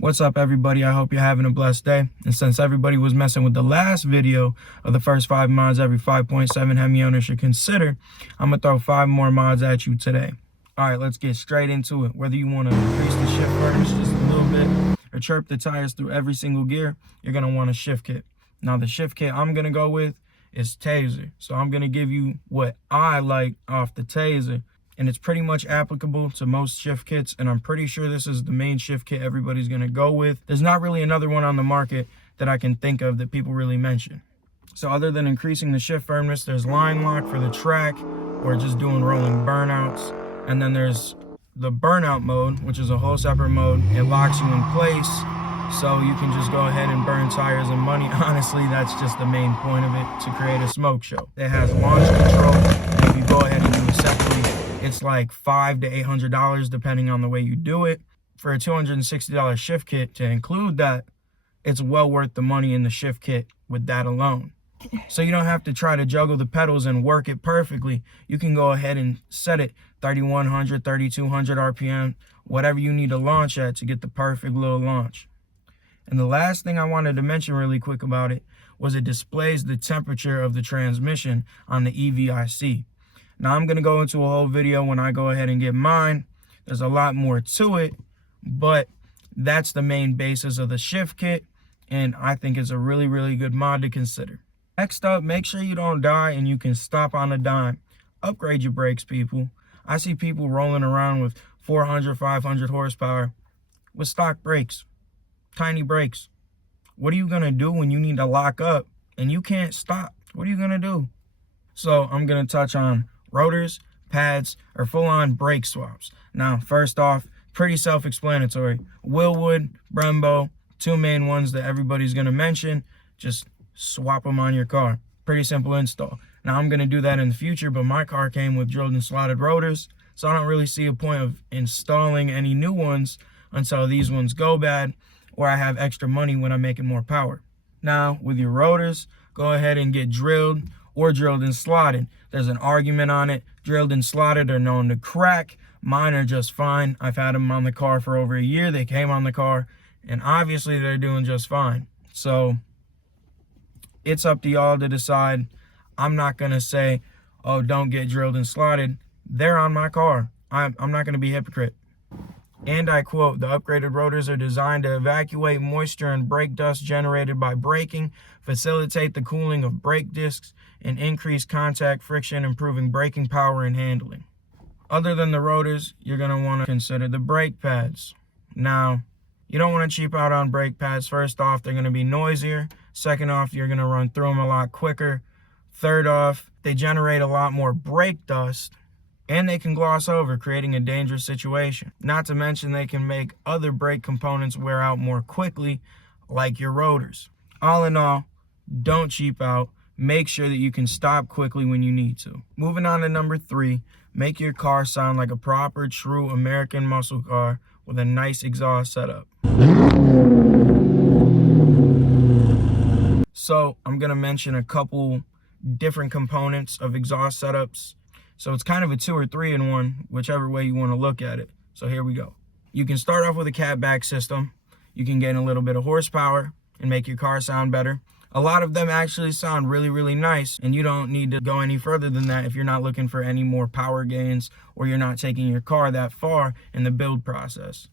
What's up, everybody? I hope you're having a blessed day. And since everybody was messing with the last video of the first 5 mods every 5.7 HEMI owner should consider, I'm going to throw 5 more mods at you today. All right, let's get straight into it. Whether you want to increase the shift furnace just a little bit or chirp the tires through every single gear, you're going to want a shift kit. Now, the shift kit I'm going to go with is Tazer. So I'm going to give you what I like off the Tazer. And it's pretty much applicable to most shift kits, and I'm pretty sure this is the main shift kit everybody's going to go with. There's not really another one on the market that I can think of that people really mention. So other than increasing the shift firmness, there's line lock for the track or just doing rolling burnouts. And then there's the burnout mode, which is a whole separate mode. It locks you in place so you can just go ahead and burn tires and money. Honestly, that's just the main point of it, to create a smoke show. It has launch control, and if you go ahead and do it separately, it's like $500 to $800 depending on the way you do it. For a $260 shift kit, to include that, it's well worth the money in the shift kit with that alone. So you don't have to try to juggle the pedals and work it perfectly. You can go ahead and set it 3100, 3200 RPM, whatever you need to launch at to get the perfect little launch. And the last thing I wanted to mention really quick about it was it displays the temperature of the transmission on the EVIC. Now, I'm going to go into a whole video when I go ahead and get mine. There's a lot more to it, but that's the main basis of the shift kit, and I think it's a really, really good mod to consider. Next up, make sure you don't die and you can stop on a dime. Upgrade your brakes, people. I see people rolling around with 400, 500 horsepower with stock brakes, tiny brakes. What are you going to do when you need to lock up and you can't stop? What are you going to do? So I'm going to touch on rotors, pads, or full-on brake swaps. Now, first off, pretty self-explanatory. Willwood, Brembo, 2 main ones that everybody's going to mention. Just swap them on your car. Pretty simple install. Now, I'm going to do that in the future, but my car came with drilled and slotted rotors, so I don't really see a point of installing any new ones until these ones go bad or I have extra money when I'm making more power. Now, with your rotors, go ahead and get drilled or drilled and slotted. There's an argument on it. Drilled and slotted are known to crack. Mine are just fine. I've had them on the car for over a year. They came on the car, and obviously they're doing just fine. So it's up to y'all to decide. I'm not going to say, oh, don't get drilled and slotted. They're on my car. I'm not going to be a hypocrite. And I quote, the upgraded rotors are designed to evacuate moisture and brake dust generated by braking, facilitate the cooling of brake discs, and increase contact friction, improving braking power and handling. Other than the rotors, you're going to want to consider the brake pads. Now, you don't want to cheap out on brake pads. First off, they're going to be noisier. Second off, you're going to run through them a lot quicker. Third off, they generate a lot more brake dust, and they can gloss over, creating a dangerous situation. Not to mention they can make other brake components wear out more quickly, like your rotors. All in all, don't cheap out. Make sure that you can stop quickly when you need to. Moving on to number 3, make your car sound like a proper, true American muscle car with a nice exhaust setup. So I'm going to mention a couple different components of exhaust setups. So it's kind of a 2 or 3 in one, whichever way you want to look at it. So here we go. You can start off with a Catback system. You can gain a little bit of horsepower and make your car sound better. A lot of them actually sound really, really nice, and you don't need to go any further than that if you're not looking for any more power gains or you're not taking your car that far in the build process.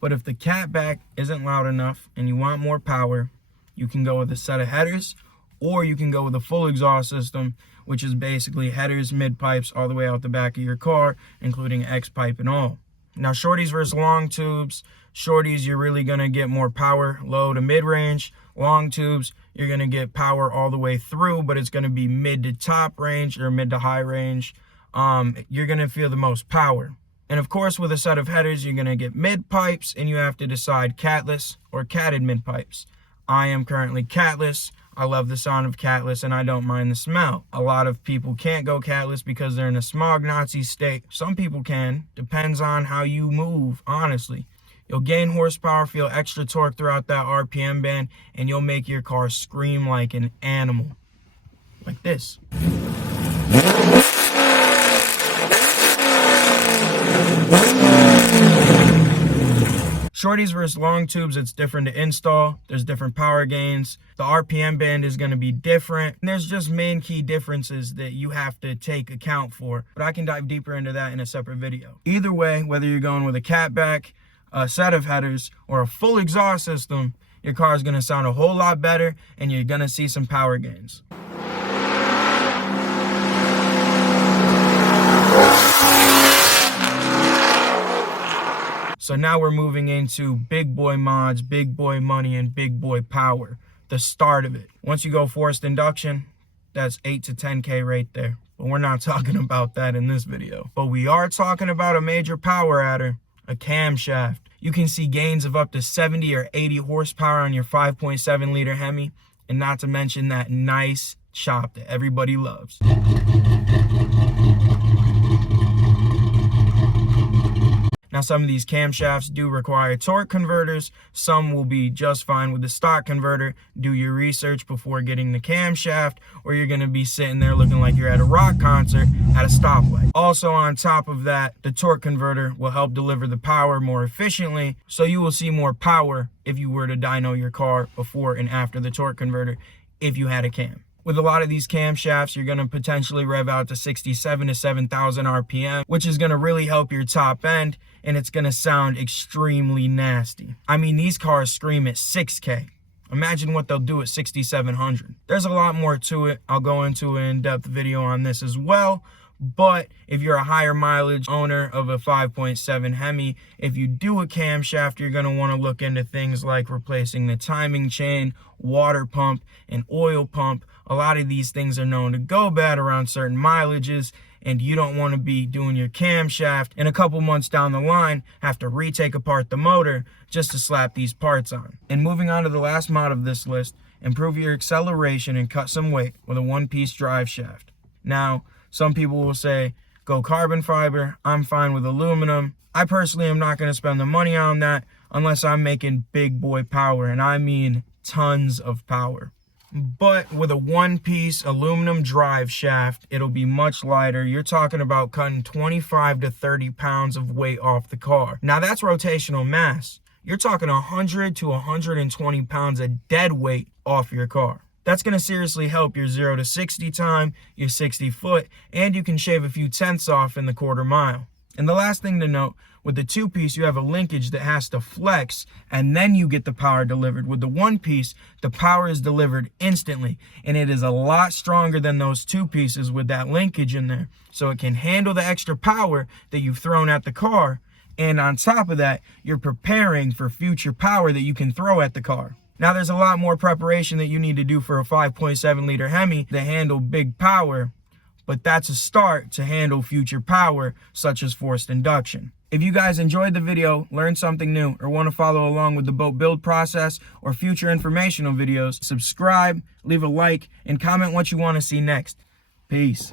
But if the Catback isn't loud enough and you want more power, you can go with a set of headers, or you can go with a full exhaust system, which is basically headers, mid-pipes, all the way out the back of your car, including X-pipe and all. Now, shorties versus long tubes. Shorties, you're really going to get more power, low to mid-range. Long tubes, you're going to get power all the way through, but it's going to be mid to top range or mid to high range. You're going to feel the most power. And of course, with a set of headers, you're going to get mid-pipes, and you have to decide catless or catted mid-pipes. I am currently catless. I love the sound of catless, and I don't mind the smell. A lot of people can't go catless because they're in a smog Nazi state. Some people can. Depends on how you move, honestly. You'll gain horsepower, feel extra torque throughout that RPM band, and you'll make your car scream like an animal. like this. Shorties versus long tubes, it's different to install. There's different power gains. The RPM band is going to be different. And there's just main key differences that you have to take account for. But I can dive deeper into that in a separate video. Either way, whether you're going with a catback, a set of headers, or a full exhaust system, your car is going to sound a whole lot better and you're going to see some power gains. So now we're moving into big boy mods, big boy money, and big boy power. The start of it. Once you go forced induction, that's 8 to 10K right there. But we're not talking about that in this video. But we are talking about a major power adder, a camshaft. You can see gains of up to 70 or 80 horsepower on your 5.7 liter HEMI, and not to mention that nice chop that everybody loves. Now, some of these camshafts do require torque converters. Some will be just fine with the stock converter. Do your research before getting the camshaft, or you're going to be sitting there looking like you're at a rock concert at a stoplight. Also, on top of that, the torque converter will help deliver the power more efficiently, so you will see more power if you were to dyno your car before and after the torque converter if you had a cam. With a lot of these camshafts, you're going to potentially rev out to 67 to 7,000 RPM, which is going to really help your top end, and it's going to sound extremely nasty. I mean, these cars scream at 6K. Imagine what they'll do at 6,700. There's a lot more to it. I'll go into an in-depth video on this as well. But if you're a higher mileage owner of a 5.7 HEMI, if you do a camshaft, you're going to want to look into things like replacing the timing chain, water pump, and oil pump. A lot of these things are known to go bad around certain mileages, and you don't want to be doing your camshaft and a couple months down the line have to retake apart the motor just to slap these parts on. And moving on to the last mod of this list, improve your acceleration and cut some weight with a one-piece drive shaft. Now, some people will say, go carbon fiber. I'm fine with aluminum. I personally am not going to spend the money on that unless I'm making big boy power, and I mean tons of power. But with a one-piece aluminum drive shaft, it'll be much lighter. You're talking about cutting 25 to 30 pounds of weight off the car. Now, that's rotational mass. You're talking 100 to 120 pounds of dead weight off your car. That's going to seriously help your 0 to 60 time, your 60 foot, and you can shave a few tenths off in the quarter mile. And the last thing to note, with the two-piece, you have a linkage that has to flex, and then you get the power delivered. With the one-piece, the power is delivered instantly, and it is a lot stronger than those two pieces with that linkage in there. So it can handle the extra power that you've thrown at the car, and on top of that, you're preparing for future power that you can throw at the car. Now, there's a lot more preparation that you need to do for a 5.7 liter HEMI to handle big power, but that's a start to handle future power, such as forced induction. If you guys enjoyed the video, learned something new, or want to follow along with the boat build process or future informational videos, subscribe, leave a like, and comment what you want to see next. Peace.